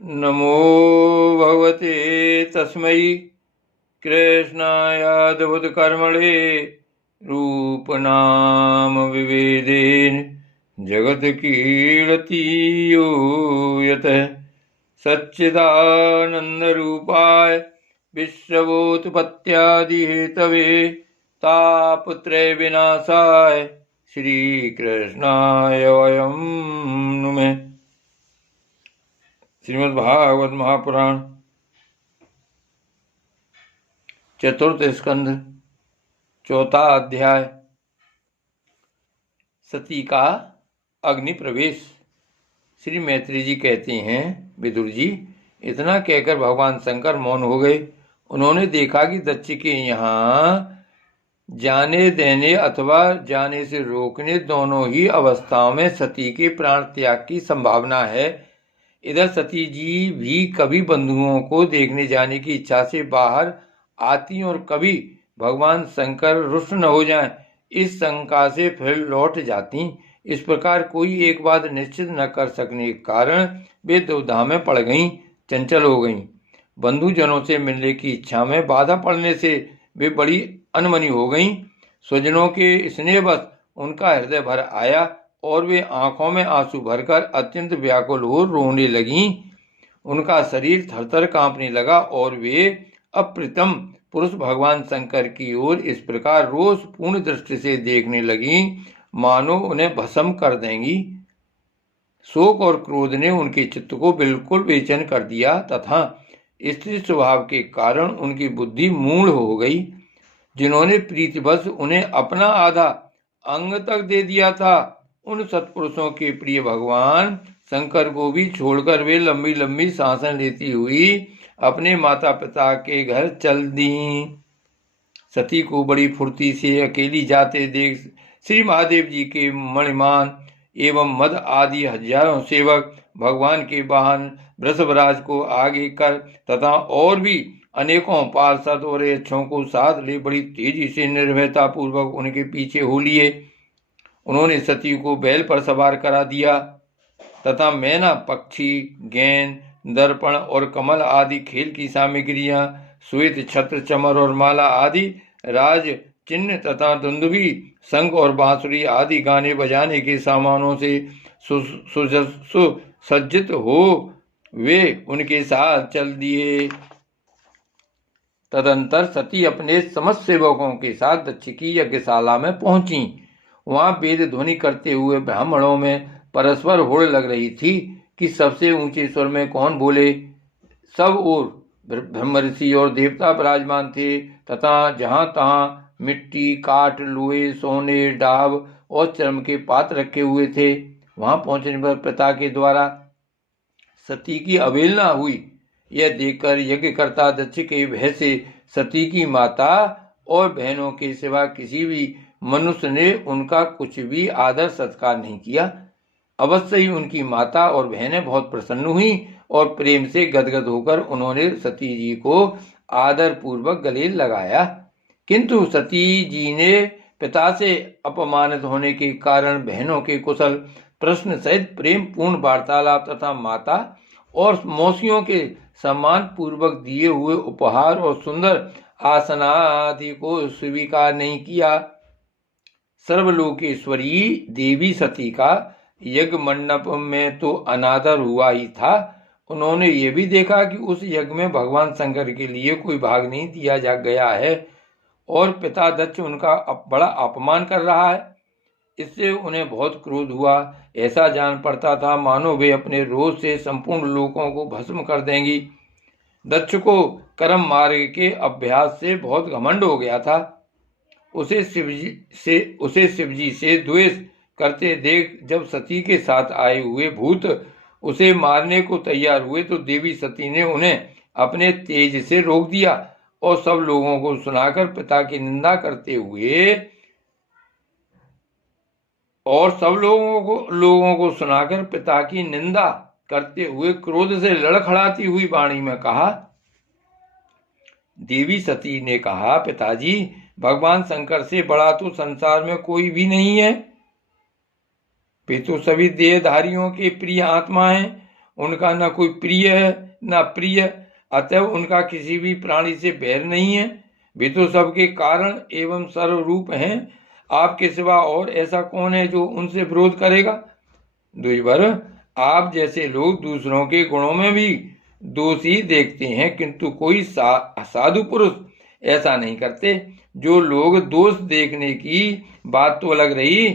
नमो भगवते तस्मै कृष्णायाद्भुतकर्मणे रूपनाम विभेदेन जगत्कीर्ति यो यतः सच्चिदानन्दरूपाय विश्वोत्पत्त्यादिहेतवे तापत्रय विनाशाय श्रीकृष्णाय वयं नुमः। श्रीमद् भागवत महापुराण चतुर्थ स्कंध चौथा अध्याय सती का अग्नि प्रवेश। श्री मैत्री जी कहते हैं, विदुर जी, इतना कहकर भगवान शंकर मौन हो गए। उन्होंने देखा कि दक्ष के यहाँ जाने देने अथवा जाने से रोकने दोनों ही अवस्थाओं में सती के प्राण त्याग की संभावना है। इधर सती जी भी कभी बंधुओं को देखने जाने की इच्छा से बाहर आती और कभी भगवान शंकर रुष्ट न हो जाएं, इस शंका से फिर लौट जाती। इस प्रकार कोई एक बात निश्चित न कर सकने के कारण वे दुविधा में पड़ गईं, चंचल हो गईं। बंधुजनों से मिलने की इच्छा में बाधा पड़ने से वे बड़ी अनमनी हो गईं। स्वजनों के स्नेहवश उनका हृदय भर आया और वे आंखों में आंसू भरकर अत्यंत व्याकुल हो रोने लगीं। उनका शरीर थरथर कांपने लगा और वे अप्रतिम पुरुष भगवान शंकर की ओर इस प्रकार रोषपूर्ण दृष्टि से देखने लगीं मानो उन्हें भस्म कर देंगी। शोक और क्रोध ने उनके चित्त को बिल्कुल बेचैन कर दिया तथा स्त्री स्वभाव के कारण उनकी बुद्धि मूढ़ हो गई। जिन्होंने प्रीतिवश उन्हें अपना आधा अंग तक दे दिया था, उन सत्पुरुषों के प्रिय भगवान शंकर को भी छोड़कर वे लंबी लंबी सांसें लेती हुई अपने माता पिता के घर चल दी। सती को बड़ी फुर्ती से अकेली जाते देख श्री महादेव जी के मणिमान एवं मद आदि हजारों सेवक भगवान के वाहन वृषभराज को आगे कर तथा और भी अनेकों पार्षद और यक्षों को साथ ले बड़ी तेजी से निर्भयता पूर्वक उनके पीछे हो लिए। उन्होंने सती को बैल पर सवार करा दिया तथा मैना, पक्षी, गेंद, दर्पण और कमल आदि खेल की सामग्रियां, श्वेत छत्र, चमर और माला आदि राज चिन्ह तथा दुंदुभी, शंख और बांसुरी आदि गाने बजाने के सामानों से सुसज्जित हो वे उनके साथ चल दिए। तदंतर सती अपने समस्त सेवकों के साथ दक्ष की यज्ञशाला में पहुंची। वहां वेद ध्वनि करते हुए ब्राह्मणों में परस्पर होड़ लग रही थी कि सबसे ऊंचे स्वर में कौन बोले। सब ओर ब्रह्मर्षि और देवता विराजमान थे तथा जहां तहां मिट्टी, काठ, लोहे, सोने, डाब और चर्म के पात्र रखे हुए थे। वहां पहुंचने पर पिता के द्वारा सती की अवहेलना हुई, यह देखकर यज्ञकर्ता दक्ष के भय से सती की माता और बहनों के सिवा किसी भी मनुष्य ने उनका कुछ भी आदर सत्कार नहीं किया। अवश्य ही उनकी माता और बहनें बहुत प्रसन्न हुई और प्रेम से गदगद होकर उन्होंने सती जी को आदर पूर्वक गले लगाया। किंतु सती जी ने पिता से अपमानित होने के कारण बहनों के कुशल प्रश्न सहित प्रेम पूर्ण वार्तालाप तथा माता और मौसियों के सम्मान पूर्वक दिए हुए उपहार और सुंदर आसन आदि को स्वीकार नहीं किया। सर्वलोकेश्वरी देवी सती का यज्ञ मंडप में तो अनादर हुआ ही था। उन्होंने ये भी देखा कि उस यज्ञ में भगवान शंकर के लिए कोई भाग नहीं दिया जा गया है और पिता दक्ष उनका बड़ा अपमान कर रहा है। इससे उन्हें बहुत क्रोध हुआ। ऐसा जान पड़ता था मानो वे अपने रोष से संपूर्ण लोकों को भस्म कर देंगी। दक्ष को कर्म मार्ग के अभ्यास से बहुत घमंड हो गया था। उसे शिवजी से द्वेष करते देख जब सती के साथ आए हुए भूत उसे मारने को तैयार हुए तो देवी सती ने उन्हें अपने तेज से रोक दिया और सब लोगों को सुनाकर पिता की निंदा करते हुए सुनाकर पिता की निंदा करते हुए क्रोध से लड़खड़ाती हुई वाणी में कहा। देवी सती ने कहा, पिताजी, भगवान शंकर से बड़ा तो संसार में कोई भी नहीं है। वे तो सभी देहधारियों के प्रिय आत्मा हैं उनका न कोई प्रिय है न प्रिय, अतः उनका किसी भी प्राणी से बैर नहीं है। वे तो सबके कारण एवं सर्वरूप हैं। आपके सिवा और ऐसा कौन है जो उनसे विरोध करेगा? द्विजवर, आप जैसे लोग दूसरों के गुणों में भी दोष ही देखते हैं, किंतु कोई साधु पुरुष ऐसा नहीं करते। जो लोग दोष देखने की बात तो अलग रही,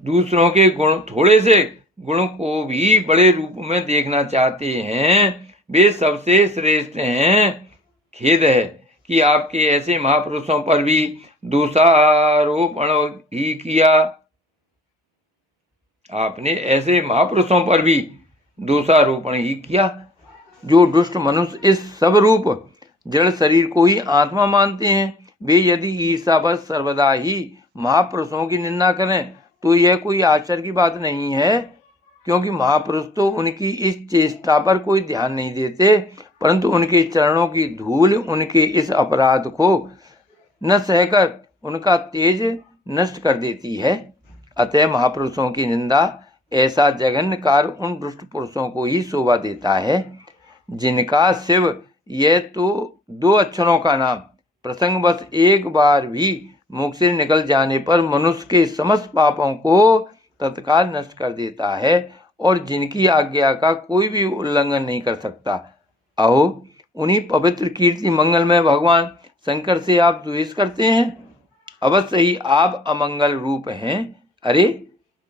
दूसरों के गुण थोड़े से गुण को भी बड़े रूप में देखना चाहते हैं, वे सबसे श्रेष्ठ हैं। खेद है कि आपके ऐसे महापुरुषों पर भी दोषारोपण ही किया। आपने ऐसे महापुरुषों पर भी दोषारोपण ही किया जो दुष्ट मनुष्य इस सब रूप जड़ शरीर को ही आत्मा मानते हैं। वे यदि ईर्ष्यावश सर्वदा ही महापुरुषों की निंदा करें तो यह कोई आश्चर्य की बात नहीं है, क्योंकि महापुरुष तो उनकी इस चेष्टा पर कोई ध्यान नहीं देते, परंतु उनके चरणों की धूल उनके इस अपराध को न सहकर उनका तेज नष्ट कर देती है। अतः महापुरुषों की निंदा ऐसा जघन्य कार्य उन दुष्ट पुरुषों को ही शोभा देता है, जिनका शिव यह तो 2 अक्षरों का नाम प्रसंगवश एक बार भी मुख से निकल जाने पर मनुष्य के समस्त पापों को तत्काल नष्ट कर देता है, और जिनकी आज्ञा का कोई भी उल्लंघन नहीं कर सकता। अहो, उन्हीं पवित्र कीर्ति मंगलमय भगवान शंकर से आप द्वेष करते हैं? अवश्य ही आप अमंगल रूप हैं। अरे,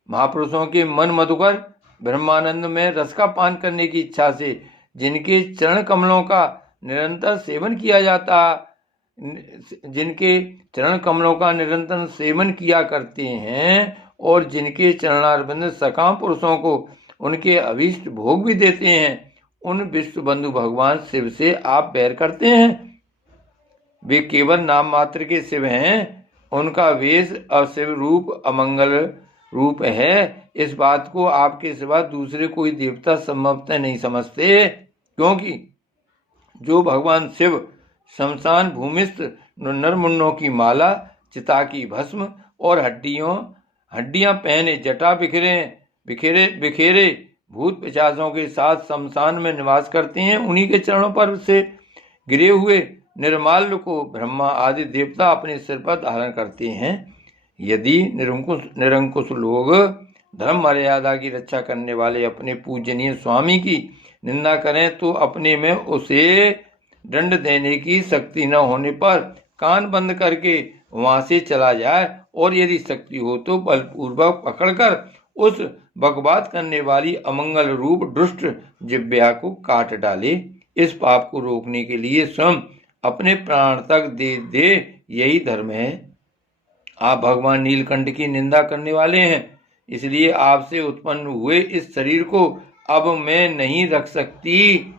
महापुरुषों के मन मधुकर ब्रह्मानंद में रस का पान करने की इच्छा से जिनके चरण कमलों का निरंतर सेवन किया जाता, जिनके चरण कमलों का निरंतर सेवन किया करते हैं और जिनके चरणारविंद सकाम पुरुषों को उनके अभीष्ट भोग भी देते हैं, उन विश्व बंधु भगवान शिव से आप बैर करते हैं। वे केवल नाम मात्र के शिव हैं। उनका वेश अशिव रूप अमंगल रूप है। इस बात को आपके सिवा दूसरे कोई देवता संभवतः नहीं समझते, क्योंकि जो भगवान शिव शमशान भूमिस्थ नरमुंडों की माला, चिता की भस्म और हड्डियां पहने जटा बिखेरे भूत पिशाचों के साथ शमशान में निवास करते हैं, उन्हीं के चरणों पर से गिरे हुए निर्माल्य को ब्रह्मा आदि देवता अपने सिर पर धारण करते हैं। यदि निरंकुश लोग धर्म मर्यादा की रक्षा करने वाले अपने पूजनीय स्वामी की निंदा करें तो अपने में उसे दंड देने की शक्ति न होने पर कान बंद करके वहां से चला जाए, और यदि शक्ति हो तो बलपूर्वक पकड़कर उस बकवाद करने वाली अमंगल रूप दुष्ट जिह्वा को काट डाले। इस पाप को रोकने के लिए स्वयं अपने प्राण तक दे दे, यही धर्म है। आप भगवान नीलकंठ की निंदा करने वाले हैं, इसलिए आपसे उत्पन्न हुए इस शरीर को अब मैं नहीं रख सकती।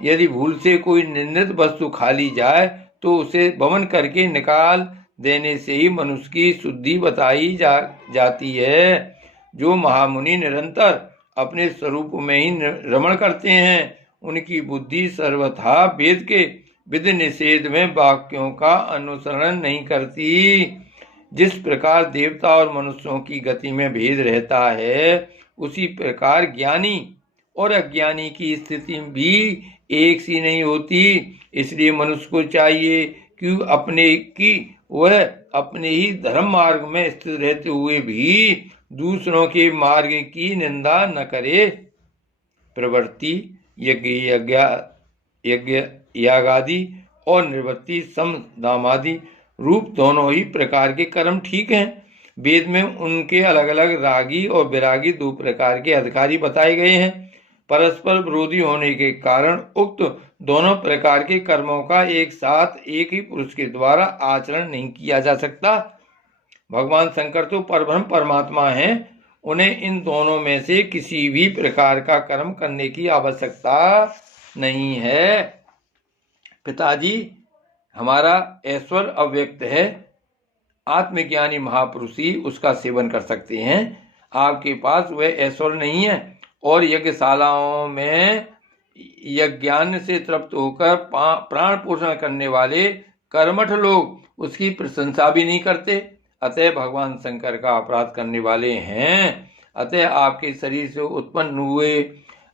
यदि भूल से कोई निंदित वस्तु खा ली जाए तो उसे भवन करके निकाल देने से ही मनुष्य की शुद्धि बताई जाती है। जो महामुनि निरंतर अपने स्वरूप में ही रमण करते हैं, उनकी बुद्धि सर्वथा वेद के विधि निषेध में वाक्यों का अनुसरण नहीं करती। जिस प्रकार देवता और मनुष्यों की गति में भेद रहता है, उसी प्रकार ज्ञानी और अज्ञानी की स्थिति भी एक सी नहीं होती। इसलिए मनुष्य को चाहिए कि वह अपने ही धर्म मार्ग में स्थित रहते हुए भी दूसरों के मार्ग की निंदा न करे। प्रवृत्ति यज्ञ यागादि और निवृत्ति सम दामादि रूप दोनों ही प्रकार के कर्म ठीक हैं। वेद में उनके अलग अलग रागी और विरागी 2 प्रकार के अधिकारी बताए गए हैं। परस्पर विरोधी होने के कारण उक्त दोनों प्रकार के कर्मों का एक साथ एक ही पुरुष के द्वारा आचरण नहीं किया जा सकता। भगवान शंकर तो परब्रह्म परमात्मा हैं, उन्हें इन दोनों में से किसी भी प्रकार का कर्म करने की आवश्यकता नहीं है। पिताजी, हमारा ऐश्वर्य अव्यक्त है, आत्मज्ञानी महापुरुष ही उसका सेवन कर सकते हैं। आपके पास वह ऐश्वर्य नहीं है, और यज्ञशालाओं में यज्ञान से तृप्त होकर प्राण पोषण करने वाले कर्मठ लोग उसकी प्रशंसा भी नहीं करते। अतः भगवान शंकर का अपराध करने वाले हैं। अतः आपके शरीर से उत्पन्न हुए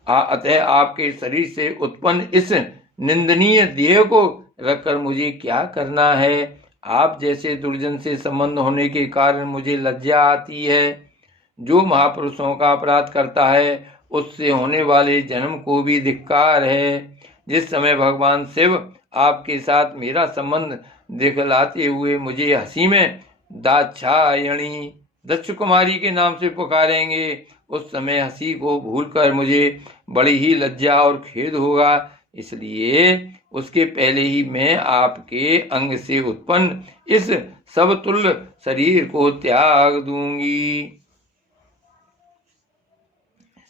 अतः आपके शरीर से उत्पन्न इस निंदनीय देह को रखकर मुझे क्या करना है? आप जैसे दुर्जन से संबंध होने के कारण मुझे लज्जा आती है। जो महापुरुषों का अपराध करता है उससे होने वाले जन्म को भी धिक्कार है। जिस समय भगवान शिव आपके साथ मेरा संबंध दिखलाते हुए मुझे हंसी में दाक्षायणी दक्ष कुमारी के नाम से पुकारेंगे, उस समय हंसी को भूलकर मुझे बड़ी ही लज्जा और खेद होगा। इसलिए उसके पहले ही मैं आपके अंग से उत्पन्न इस समतुल्य शरीर को त्याग दूंगी।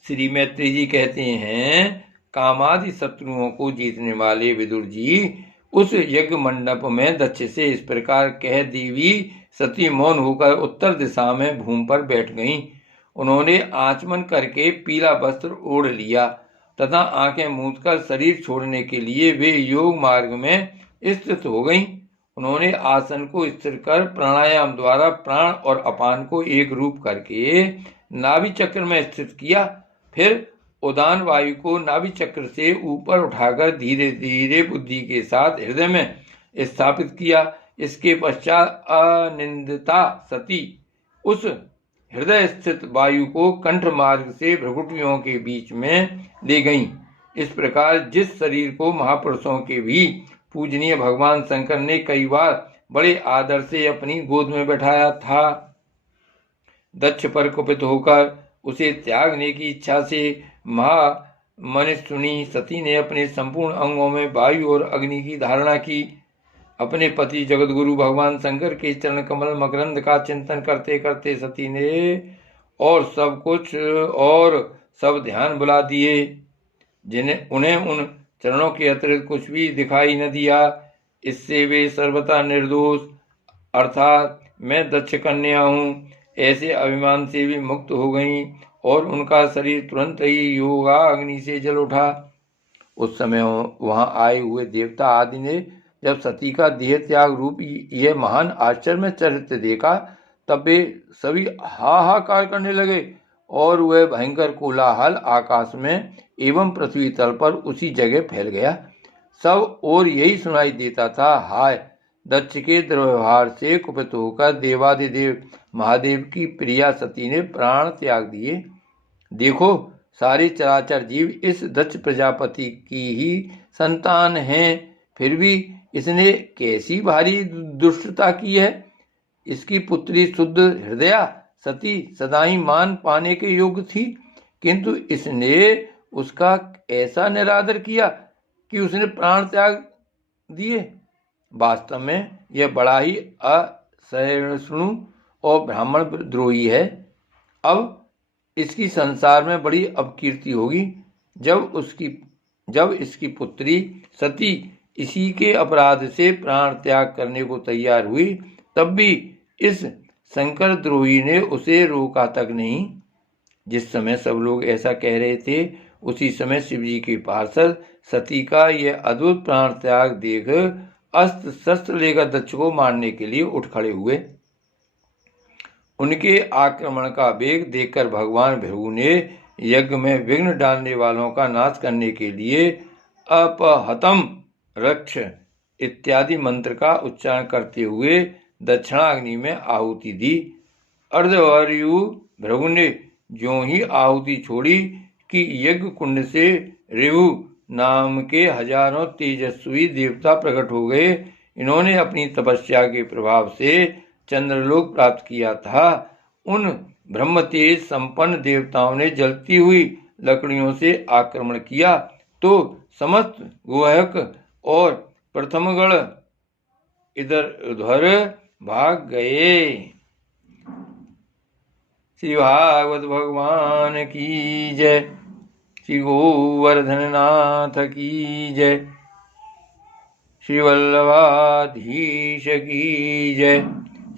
श्री मैत्री जी कहते हैं, कामादि शत्रुओं को जीतने वाले विदुर जी उस यज्ञ मंडप में दक्ष से इस प्रकार कह देवी सती मौन होकर उत्तर दिशा में भूमि पर बैठ गईं। उन्होंने आचमन करके पीला वस्त्र ओढ़ लिया तथा आंखें मूंदकर शरीर छोड़ने के लिए वे योग मार्ग में स्थित हो गईं। उन्होंने आसन को स्थिर कर प्राणायाम द्वारा प्राण और अपान को एक रूप करके नाभि चक्र में स्थित किया। फिर उदान वायु को नाभि चक्र से ऊपर उठाकर धीरे धीरे बुद्धि के साथ हृदय में स्थापित किया। इसके पश्चात अनिंदिता सती उस हृदय स्थित वायु को कंठ मार्ग से भ्रुकुटियों के बीच में ले गईं। इस प्रकार जिस शरीर को महापुरुषों के भी पूजनीय भगवान शंकर ने कई बार बड़े आदर से अपनी गोद में बैठाया था, दक्ष पर कुपित होकर उसे त्यागने की इच्छा से महामनस्विनी सती ने अपने संपूर्ण अंगों में वायु और अग्नि की धारणा की। अपने पति जगतगुरु भगवान शंकर के चरण कमल मकरंद का चिंतन करते करते सती ने और सब ध्यान बुला दिए, जिन्हें उन्हें उन चरणों के अतिरिक्त कुछ भी दिखाई न दिया। इससे वे सर्वथा निर्दोष अर्थात मैं दक्ष कन्या हूँ ऐसे अभिमान से भी मुक्त हो गईं और उनका शरीर तुरंत ही योगा अग्नि से जल उठा। उस समय वहां आए हुए देवता आदि ने जब सती का देह त्याग रूप यह महान आश्चर्य चरित्र देखा तब वे सभी हाहाकार करने लगे और वह भयंकर कोलाहल आकाश में एवं पृथ्वी तल पर उसी जगह फैल गया। सब और यही सुनाई देता था, हाय दक्ष के दुर्व्यवहार से कुपित होकर देवादिदेव महादेव की प्रिया सती ने प्राण त्याग दिए। देखो सारे चराचर जीव इस दक्ष प्रजापति की ही संतान हैं, फिर भी इसने कैसी भारी दुष्टता की है। इसकी पुत्री शुद्ध हृदया सती सदाई मान पाने के योग्य थी, किंतु इसने उसका ऐसा निरादर किया कि उसने प्राण त्याग दिए। वास्तव में यह बड़ा ही असहिष्णु और ब्राह्मण द्रोही है। अब इसकी संसार में बड़ी अपकीर्ति होगी। जब इसकी पुत्री सती इसी के अपराध से प्राण त्याग करने को तैयार हुई तब भी इस शंकर द्रोही ने उसे रोका तक नहीं। जिस समय सब लोग ऐसा कह रहे थे उसी समय शिवजी के पार्षद सती का यह अद्भुत प्राण त्याग देख अस्त्र शस्त्र लेकर दक्ष को मारने के लिए उठ खड़े हुए। उनके आक्रमण का वेग देखकर भगवान भृगु ने यज्ञ में विघ्न डालने वालों का नाश करने के लिए अपहतम रक्ष इत्यादि मंत्र का उच्चारण करते हुए दक्षिणाग्नि में आहुति दी। अर्धवर्यु भृगु ने ज्यों ही आहुति छोड़ी कि यज्ञ कुंड से ऋभु नाम के हजारों तेजस्वी देवता प्रकट हो गए। इन्होंने अपनी तपस्या के प्रभाव से चंद्रलोक प्राप्त किया था। उन ब्रह्मतेज संपन्न देवताओं ने जलती हुई लकड़ियों से आक्रमण किया तो समस्त गुहक और प्रथमगण इधर उधर भाग गए। श्री भागवत भगवान की जय। श्री गोवर्धननाथ की जय। श्री वल्लभाधीश की जय।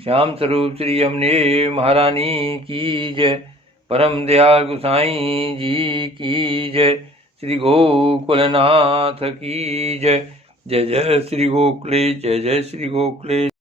श्याम स्वरूप श्री यमुने महारानी की जय। परम दयाल गोसाई जी की जय। श्री गोकुलनाथ की जय। जय जय श्री गोकुले, जय जय श्री गोकुले।